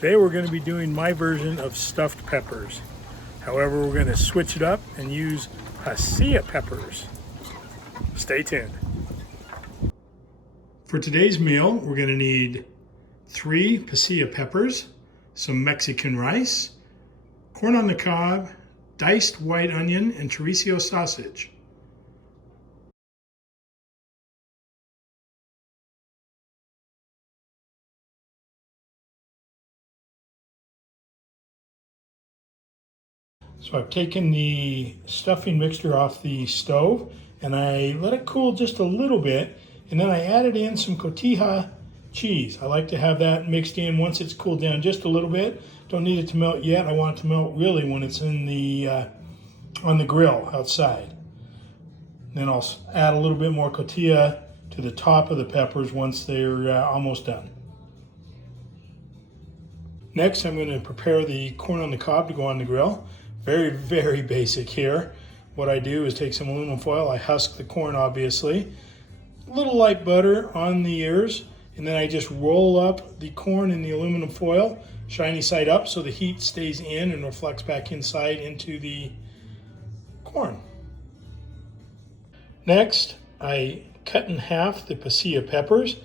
Today we're going to be doing my version of stuffed peppers. However, we're going to switch it up and use pasilla peppers. Stay tuned. For today's meal, we're going to need 3 pasilla peppers, some Mexican rice, corn on the cob, diced white onion, and chorizo sausage. So I've taken the stuffing mixture off the stove and I let it cool just a little bit, and then I added in some cotija cheese. I like to have that mixed in once it's cooled down just a little bit. Don't need it to melt yet. I want it to melt really when it's in the on the grill outside. Then I'll add a little bit more cotija to the top of the peppers once they're almost done. Next, I'm going to prepare the corn on the cob to go on the grill. Very, very basic here. What I do is take some aluminum foil. I husk the corn, obviously. A little light butter on the ears, and then I just roll up the corn in the aluminum foil, shiny side up, so the heat stays in and reflects back inside into the corn. Next, I cut in half the pasilla peppers,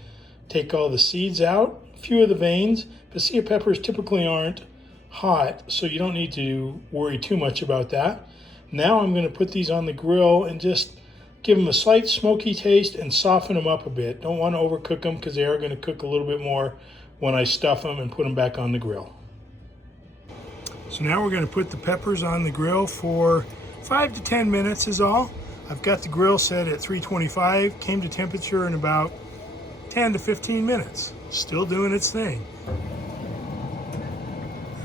take all the seeds out, a few of the veins. Pasilla peppers typically aren't hot, so you don't need to worry too much about that. Now I'm going to put these on the grill and just give them a slight smoky taste and soften them up a bit. Don't want to overcook them because they are going to cook a little bit more when I stuff them and put them back on the grill. So now we're going to put the peppers on the grill for 5 to 10 minutes is all. I've got the grill set at 325, came to temperature in about 10 to 15 minutes. Still doing its thing.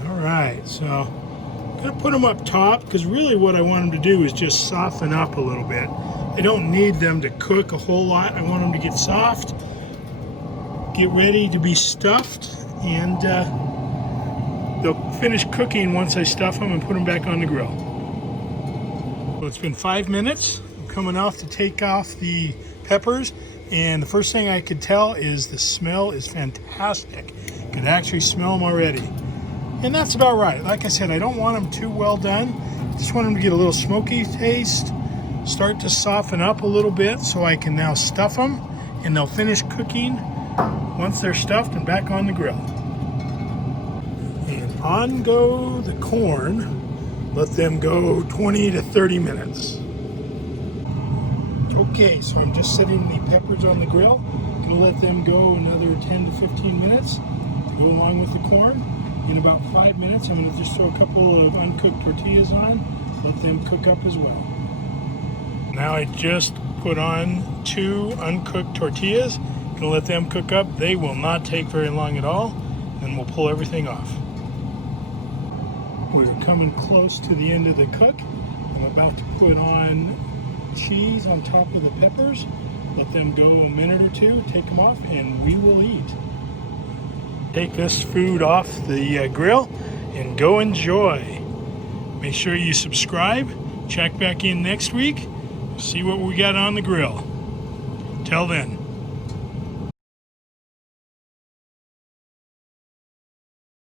All right, so I'm gonna put them up top because really what I want them to do is just soften up a little bit. I don't need them to cook a whole lot. I want them to get soft, get ready to be stuffed, and they'll finish cooking once I stuff them and put them back on the grill. So it's been 5 minutes. I'm coming off to take off the peppers, and the first thing I could tell is the smell is fantastic. I could actually smell them already. And that's about right. Like I said, I don't want them too well done. Just want them to get a little smoky taste, start to soften up a little bit so I can now stuff them, and they'll finish cooking once they're stuffed and back on the grill. And on go the corn. Let them go 20 to 30 minutes. Okay, so I'm just setting the peppers on the grill. Gonna let them go another 10 to 15 minutes to go along with the corn. In about 5 minutes, I'm going to just throw a couple of uncooked tortillas on, let them cook up as well. Now I just put on 2 uncooked tortillas. Going to let them cook up. They will not take very long at all. Then we'll pull everything off. We're coming close to the end of the cook. I'm about to put on cheese on top of the peppers. Let them go a minute or two, take them off, and we will eat. Take this food off the grill and go enjoy. Make sure you subscribe. Check back in next week. See what we got on the grill. Till then.